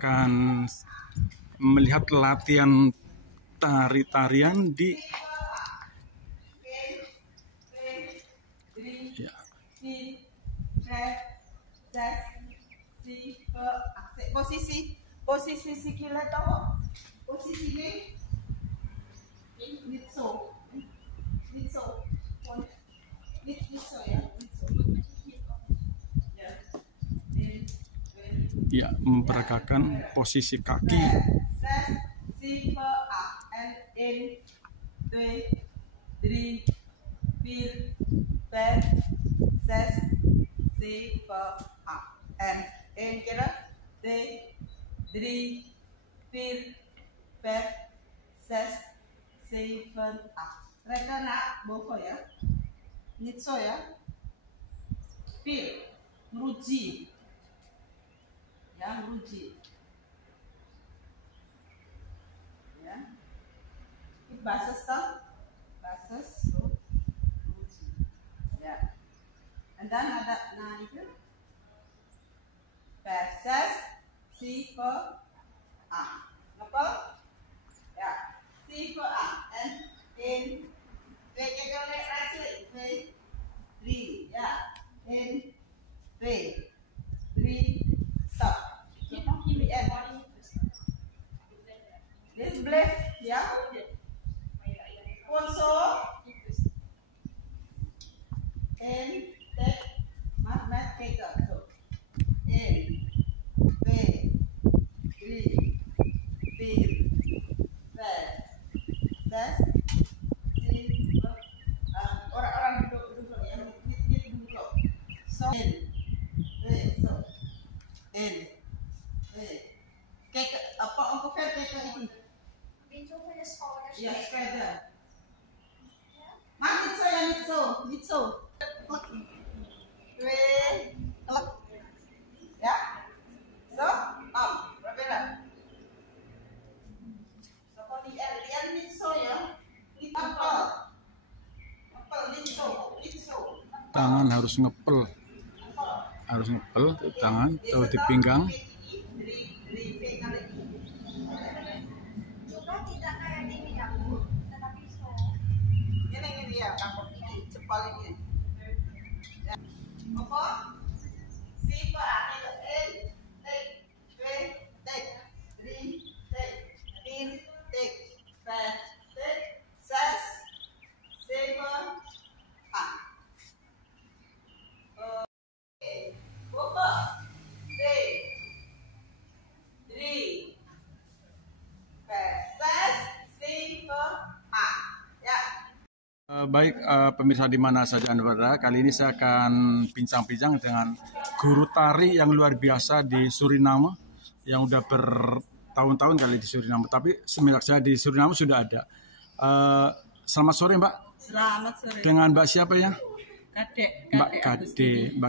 akan melihat latihan tarian di ya. Posisi sikile tahu posisi ini litso ya. Ya, memperagakan posisi kaki. Mereka nak boko ya, nitso ya, pil, meruji, ya meruji, ya, bases so meruji, ya, and then ada nah itu, bases si per a, apa? Ya, si per a, and in stop. This blade, yeah. Also, and take magnet taker. So, in, three, that's orang-orang duduk ya, duduk. So, kayak apa untuk kayak ini? Ya, spider. Mak nitso. Kelak. Ya. So, berbeda. So, kalau di nitso ya, Tangan harus ngepel tangan atau di pinggang. Juga tidak kayak ini ya, tetapi so. Ini dia, kampung ini, cepal ini. Apa? Siapa? Baik pemirsa di mana saja Anda berada, kali ini saya akan bincang-bincang dengan guru tari yang luar biasa di Suriname yang udah bertahun-tahun kali di Suriname, tapi semenjak saya di Suriname sudah ada. Selamat sore Mbak. Selamat sore. Dengan Mbak siapa ya? Mbak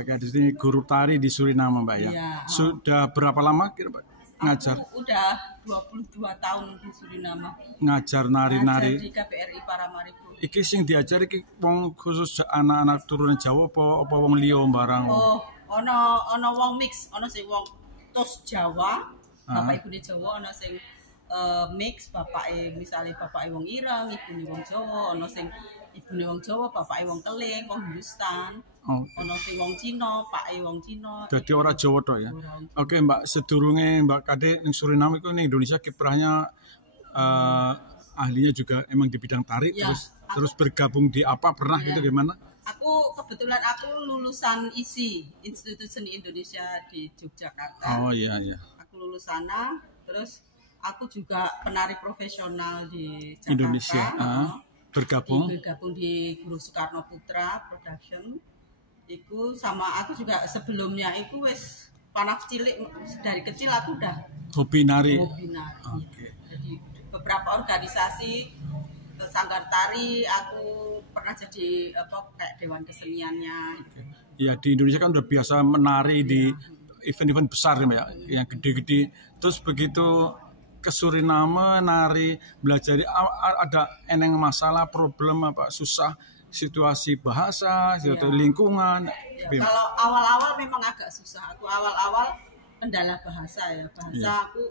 Kade ini guru tari di Suriname Mbak ya. Sudah berapa lama kira-kira ngajar? Aku udah 22 tahun di Suriname. Ngajar nari-nari. Ngajar di KPRI Paramaribo. Iki sing diajari iki wong khusus anak-anak turunan Jawa apa wong liya barang? Oh, ono wong mix, ono sing wong tos Jawa, bapak ibune Jawa, ono sing mix, misalnya bapake wong Ireng, ibune wong Jawa, ono sing ibune wong Jawa, bapake wong Keling, wong Hindustan. Ono sing wong Cina, pake wong Cina. Jadi ora Jawa tok ya. Oke, Mbak, sedurunge Mbak Kade ning Suriname iku ning Indonesia kiprahnya ahlinya juga emang di bidang tari ya, terus bergabung di apa pernah ya. Gitu gimana? Kebetulan aku lulusan ISI, Institut Seni Indonesia di Yogyakarta. Oh iya. Aku lulus sana, terus aku juga penari profesional di Jakarta. Indonesia. Bergabung di Guru Soekarno Putra Production. Iku sama aku juga sebelumnya iku wis panaf cilik, dari kecil aku udah hobi nari. Okay. Jadi beberapa organisasi sanggar tari aku pernah jadi kayak dewan keseniannya. Ya di Indonesia kan udah biasa menari di event-event besar ya, yang gede-gede. Terus begitu ke Suriname nari belajar, ada eneng masalah, problem apa susah, situasi bahasa, situasi lingkungan. Ya, kalau awal-awal memang agak susah. Aku awal-awal kendala bahasa ya. Bahasa Iya. aku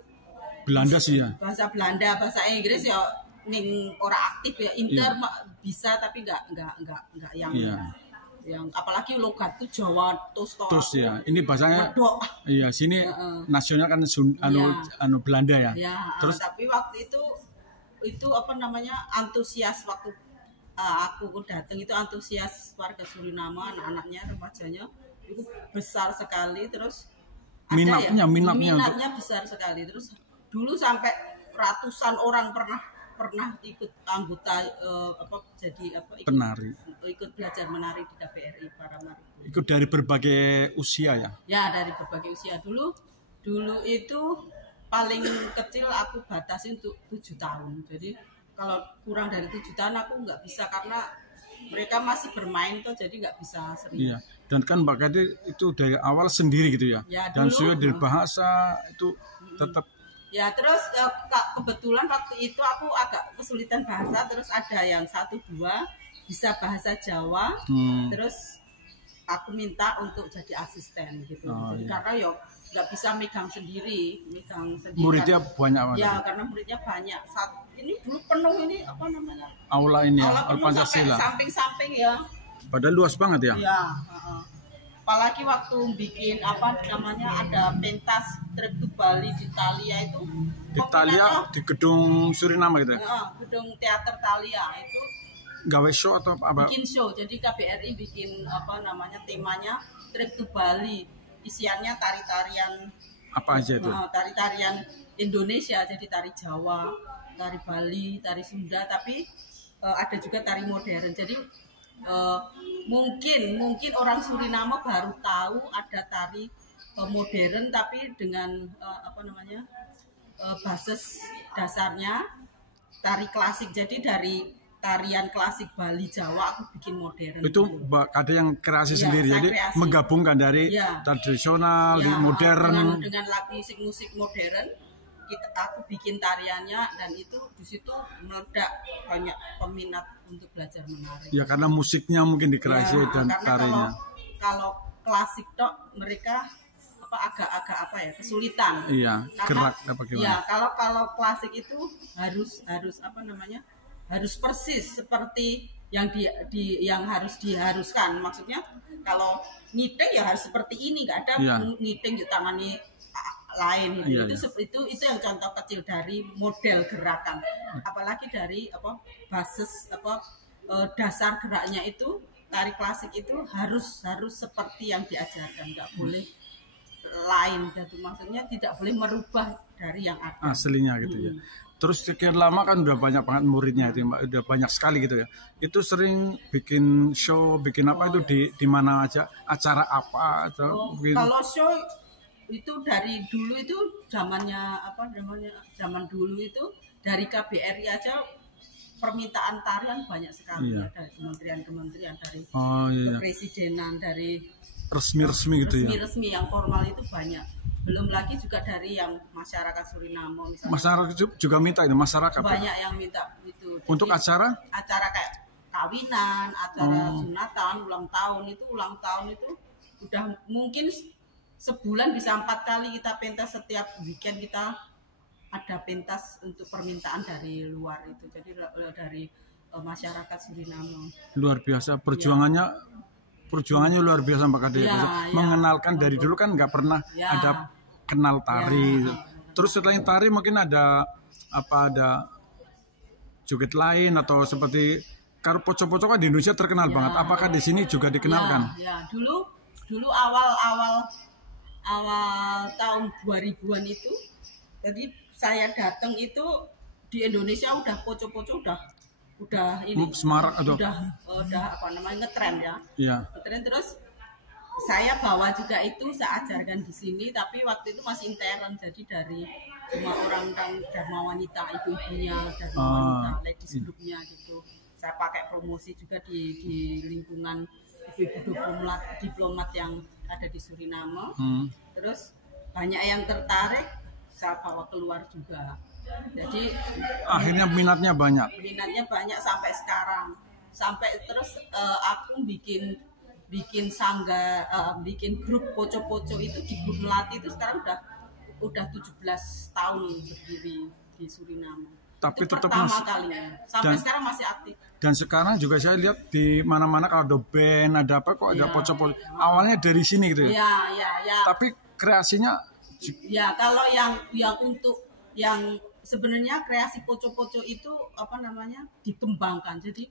Belanda sih ya. bahasa Belanda, bahasa Inggris ya ning ora aktif ya. Inter Iya. bisa tapi enggak yang Iya. yang apalagi logatku Jawa terus Terus ya, ini bahasanya medok. iya sini nasional kan anu Belanda ya. Ya, Terus tapi waktu itu apa namanya antusias waktu aku datang itu antusias warga Suriname, anak-anaknya, remajanya itu besar sekali. Terus ada minatnya besar sekali. Terus dulu sampai ratusan orang pernah ikut anggota ikut belajar menari di KBRI Paramaribo. ikut dari berbagai usia ya. Ya, dari berbagai usia. Dulu itu paling kecil aku batasi untuk 7 tahun. Jadi kalau kurang dari 7 tahun aku nggak bisa karena mereka masih bermain tuh, jadi nggak bisa sering. Iya. Dan kan Mbak Kade itu dari awal sendiri gitu ya. Ya, dan dulu, sudah dari bahasa itu tetap. Ya, terus kebetulan waktu itu aku agak kesulitan bahasa, terus ada yang 1-2 bisa bahasa Jawa, terus aku minta untuk jadi asisten gitu. Jadi, karena ya nggak bisa megang sendiri. Muridnya banyak. Ya, karena muridnya banyak. Ini dulu penuh ini apa namanya? Aula ini ya, Aula Pancasila. Samping-samping ya. Padahal luas banget ya. Ya. Apalagi waktu bikin apa namanya ada pentas trip to Bali di Thalia itu. Di Thalia di gedung Suriname gitu ya. Gedung teater Thalia itu. Gawe show atau apa? Bikin show. Jadi KBRI bikin apa namanya temanya trip to Bali. Isiannya tari-tarian apa aja itu? Tari-tarian Indonesia, jadi tari Jawa, tari Bali, tari Sunda, tapi ada juga tari modern. Jadi mungkin orang Suriname baru tahu ada tari modern, tapi dengan apa namanya basis dasarnya tari klasik. Jadi dari tarian klasik Bali Jawa aku bikin modern. Itu ada yang kreasi sendiri, jadi kreasi. Menggabungkan dari tradisional, modern dengan musik modern. Aku bikin tariannya dan itu di situ meledak banyak peminat untuk belajar menari. Ya karena musiknya mungkin dikreasi dan tarinya. Kalau klasik tok mereka agak apa ya kesulitan. Iya, gerak apa gimana? Iya, kalau klasik itu harus apa namanya? Harus persis seperti yang yang harus diharuskan. Maksudnya kalau ngiting ya harus seperti ini, nggak ada ngiting di tangani lain itu yang contoh kecil dari model gerakan. Apalagi dari basis dasar geraknya itu tari klasik itu harus seperti yang diajarkan, nggak boleh lain. Jadi maksudnya tidak boleh merubah dari yang ada aslinya gitu ya. Terus sekian lama kan udah banyak banget muridnya itu Mbak, udah banyak sekali gitu ya. Itu sering bikin show, bikin apa itu di mana aja, acara apa atau kalau show itu dari dulu itu zaman dulu itu dari KBRI aja permintaan tarian banyak sekali ya, dari kementerian-kementerian, dari kepresidenan, dari resmi gitu ya. Resmi yang formal itu banyak. Belum lagi juga dari yang masyarakat Suriname misalnya. Masyarakat juga minta itu, masyarakat banyak yang minta itu. Untuk acara kayak kawinan, acara sunatan, ulang tahun itu udah mungkin sebulan bisa 4 kali kita pentas. Setiap weekend kita ada pentas untuk permintaan dari luar itu, jadi dari masyarakat Suriname. Luar biasa perjuangannya luar biasa Mbak Kade. Mengenalkan dari dulu kan nggak pernah ada kenal tari. Terus setelah tari mungkin ada joget lain atau seperti kalau pocok-pocok di Indonesia terkenal banget. Apakah di sini juga dikenalkan? Ya, dulu awal tahun 2000-an itu, jadi saya datang itu di Indonesia udah pocok-pocok udah ini semarak atau udah apa namanya ngetren ya. Iya. Ngetren, terus saya bawa juga itu, saya ajarkan di sini, tapi waktu itu masih intern, jadi dari cuma orang Dharma Wanita, ibu-ibunya Dharma Wanita, ladies groupnya gitu. Saya pakai promosi juga di lingkungan ibu-ibu diplomat yang ada di Suriname. Terus banyak yang tertarik, saya bawa keluar juga. Jadi akhirnya minatnya banyak sampai sekarang. Sampai terus aku bikin bikin sangga, bikin grup poco-poco itu di grup melati itu sekarang udah 17 tahun berdiri di Suriname. Tapi itu tetap pertama kalinya. Sampai sekarang masih aktif. Dan sekarang juga saya lihat di mana-mana kalau ada band, ada apa kok ada poco-poco. Awalnya dari sini gitu ya. Ya. Tapi kreasinya ya kalau yang untuk yang sebenarnya kreasi poco-poco itu apa namanya dikembangkan. Jadi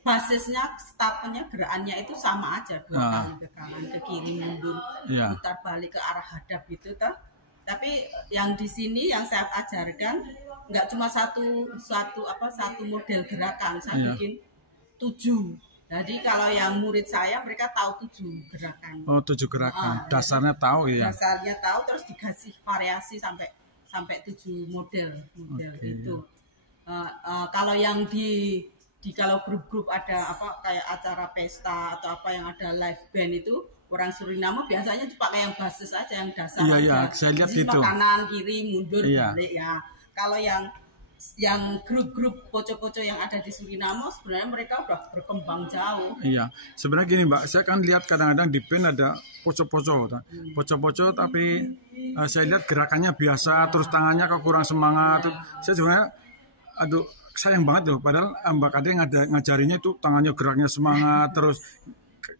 basisnya, startnya, gerakannya itu sama aja 2 kali ke kanan, ke kiri, mundur, putar balik ke arah hadap gitu toh. Tapi yang di sini yang saya ajarkan nggak cuma satu model gerakan, saya bikin 7. Jadi kalau yang murid saya mereka tahu 7 gerakan. Oh, 7 gerakan. Dasarnya tahu ya. Dasarnya tahu, terus dikasih variasi sampai 7 model itu. Kalau yang kalau grup-grup ada apa kayak acara pesta atau apa yang ada live band itu, orang Suriname biasanya cuma kayak yang basis aja, yang dasar aja. Iya, saya lihat gitu. Kanan, kiri, mundur, balik ya. Kalau yang grup-grup poco-poco yang ada di Suriname sebenarnya mereka udah berkembang jauh. Iya, sebenarnya gini Mbak, saya kan lihat kadang-kadang di band ada poco-poco, tapi saya lihat gerakannya biasa, terus tangannya kok kurang semangat. Saya sebenarnya, aduh sayang banget loh, padahal Mbak Kade ngajarinya itu tangannya geraknya semangat, terus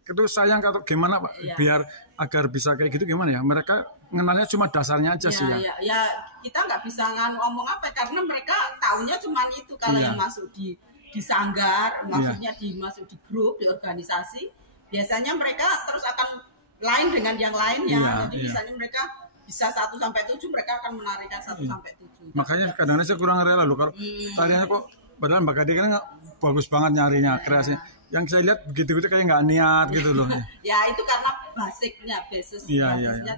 itu sayang atau gimana Pak, biar agar bisa kayak gitu gimana ya? Mereka ngenalnya cuma dasarnya aja sih ya. Ya kita nggak bisa ngomong apa karena mereka taunya cuma itu kalau yang masuk di sanggar, maksudnya masuk di grup, di organisasi, biasanya mereka terus akan lain dengan yang lainnya. Jadi misalnya mereka bisa 1 sampai 7, mereka akan menarikan 1 sampai 7. Makanya kadang-kadang saya kurang rela loh kalau tariannya kok, padahal Mbak Kade kan bagus banget nyarinya kreasinya. Yang saya lihat begitu-begitu kayak nggak niat gitu loh. Ya itu karena basicnya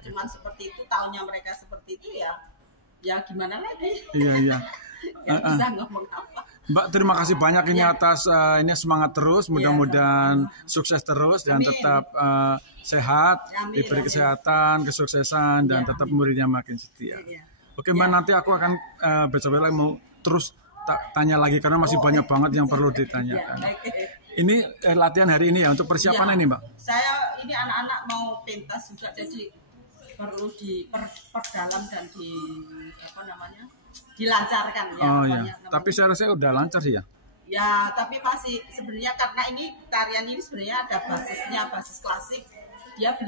cuma seperti itu, tahunnya mereka seperti itu ya gimana lagi. Iya. Bisa ngomong apa. Mbak, terima kasih banyak ini atas ini semangat terus, mudah-mudahan sukses terus dan tetap sehat, diberi kesehatan, kesuksesan dan tetap muridnya makin setia. Oke Mbak, nanti aku akan besok lagi mau terus tanya lagi karena masih banyak banget yang perlu ditanyakan. Ini latihan hari ini ya untuk persiapan ini Mbak. Saya ini anak-anak mau pentas juga, jadi perlu diperdalam dan dilancarkan ya. Oh iya. Tapi saya rasa udah lancar sih ya. Ya, tapi masih sebenarnya karena ini tarian ini sebenarnya ada basis klasik, dia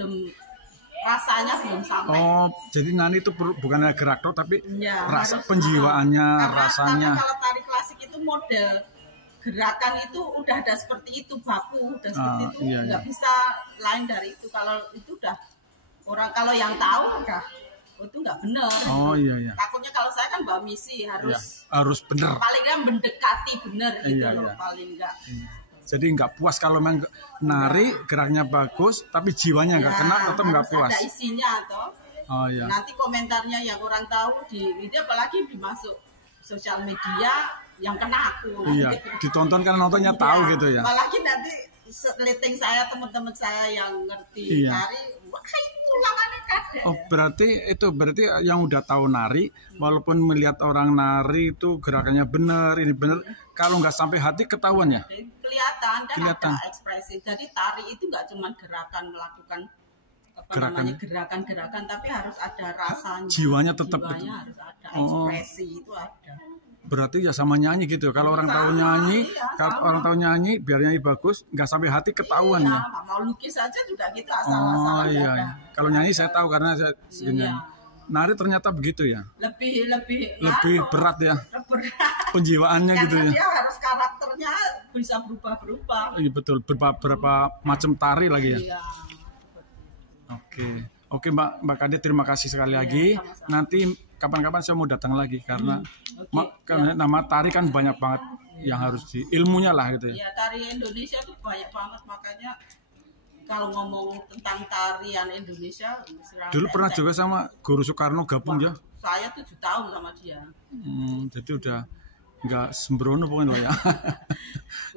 rasanya belum sampai. Oh, jadi Nani itu bukan ada gerak tok tapi rasa penjiwaannya, rasanya. Karena kalau tari klasik itu model gerakan itu udah ada seperti itu, baku udah seperti itu, nggak bisa lain dari itu. Kalau itu udah kalau yang tahu udah itu nggak benar. Oh iya. Takutnya kalau saya kan bawa misi harus benar. Paling nggak mendekati benar gitu loh, paling nggak. Jadi nggak puas kalau memang nari geraknya bagus tapi jiwanya nggak kena, tetap nggak puas. Ada isinya toh. Oh iya. Nanti komentarnya yang orang tahu di media, apalagi dimasuk sosial media yang kena aku. Iya, ditonton kan nontonnya tahu gitu ya. Apalagi nanti seteliting saya, teman-teman saya yang ngerti nari, wah itu ulangannya Kade. Oh berarti yang udah tahu nari, walaupun melihat orang nari itu gerakannya benar, ini benar, kalau nggak sampai hati ketahuan ya? Kelihatan ada ekspresi. Jadi tari itu nggak cuma gerakan melakukan gerakan-gerakan, tapi harus ada rasanya. Jiwanya tetap harus ada, ekspresi itu ada. Berarti ya sama nyanyi gitu. Kalau orang tahu nyanyi, orang tahu nyanyi, biar nyanyi bagus, nggak sampai hati ketahuan ya. Mau lukis aja juga gitu asal-asalan. Iya. Kalau nyanyi saya tahu karena saya nyanyi. Nari ternyata begitu ya. Lebih berat ya. Penjiwaannya gitu ya. Dia harus karakternya bisa berubah-berubah. Iya betul, berapa macam tari lagi ya. Iya. Oke Mbak Kade, terima kasih sekali lagi. Sama-sama. Nanti kapan-kapan saya mau datang lagi karena nama tari kan banyak banget yang harus ilmunya lah gitu ya. Ya tari Indonesia tuh banyak banget, makanya kalau ngomong tentang tarian Indonesia dulu pernah juga sama Guru Soekarno gabung ya. Saya 7 tahun sama dia. Jadi udah nggak sembrono pokoknya loh ya.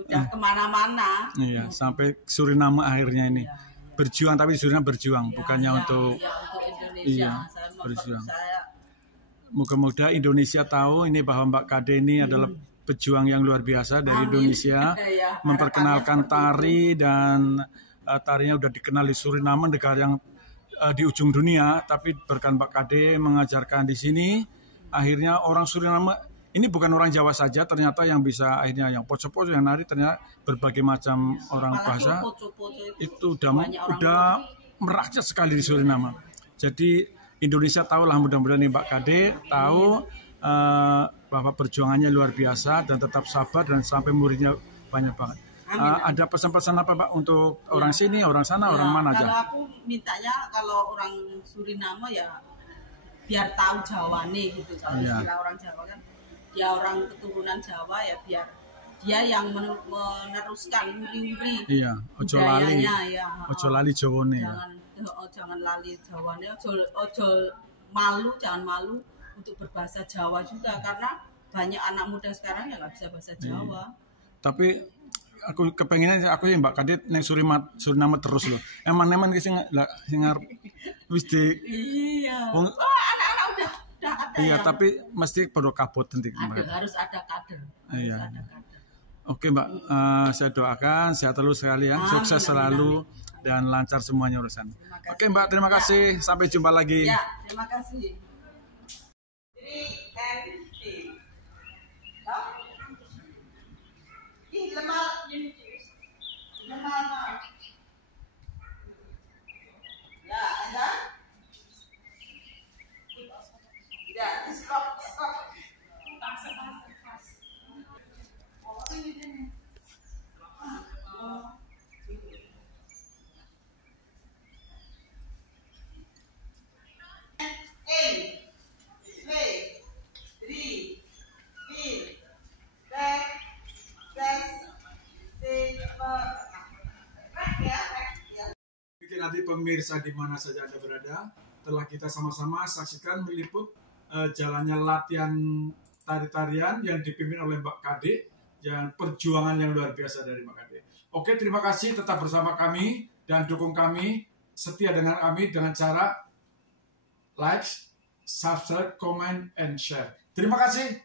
Udah kemana-mana. Iya, sampai Suriname akhirnya ini. Berjuang, tapi Suriname berjuang, bukannya untuk Indonesia. Berjuang. Mudah-mudahan Indonesia tahu ini bahwa Mbak Kade ini adalah pejuang yang luar biasa dari Indonesia, memperkenalkan tari dan tarinya udah dikenal di Suriname, negara yang di ujung dunia, tapi berkat Mbak Kade mengajarkan di sini, akhirnya orang Suriname ini bukan orang Jawa saja, ternyata yang bisa akhirnya yang poco-poco yang nari ternyata berbagai macam orang bahasa itu udah merakyat sekali di Suriname. Jadi Indonesia tahulah, mudah-mudahan Mbak Kade tahu bahwa perjuangannya luar biasa dan tetap sabar dan sampai muridnya banyak banget. Ada pesan-pesan apa Pak untuk orang sini, orang sana, orang mana aja? Kalau aku mintanya kalau orang Suriname ya biar tahu Jawa nih gitu. Kalau istilah orang Jawa kan, ya orang keturunan Jawa ya biar dia yang meneruskan uri-uri budayanya ya. Ojo lali Jawane. Jangan lali Jawane, ojo malu, jangan malu untuk berbahasa Jawa juga, karena banyak anak muda sekarang yang nggak bisa bahasa Jawa. Tapi aku kepengennya aku ya Mbak Kade neng Suriname terus loh. Eman-eman sing ngarep wis di. Iya. Anak-anak udah ada. Iya, tapi mesti perlu kabut nanti. Harus ada kader. Iya. Oke Mbak, saya doakan sehat terus sekali ya, sukses selalu dan lancar semuanya urusan. Oke Mbak, terima kasih. Sampai jumpa lagi. Ya, terima kasih. Nanti pemirsa di mana saja Anda berada, telah kita sama-sama saksikan meliput jalannya latihan tari-tarian yang dipimpin oleh Mbak Kade, yang perjuangan yang luar biasa dari Mbak Kade. Oke, terima kasih, tetap bersama kami dan dukung kami, setia dengan kami dengan cara like, subscribe, comment, and share. Terima kasih.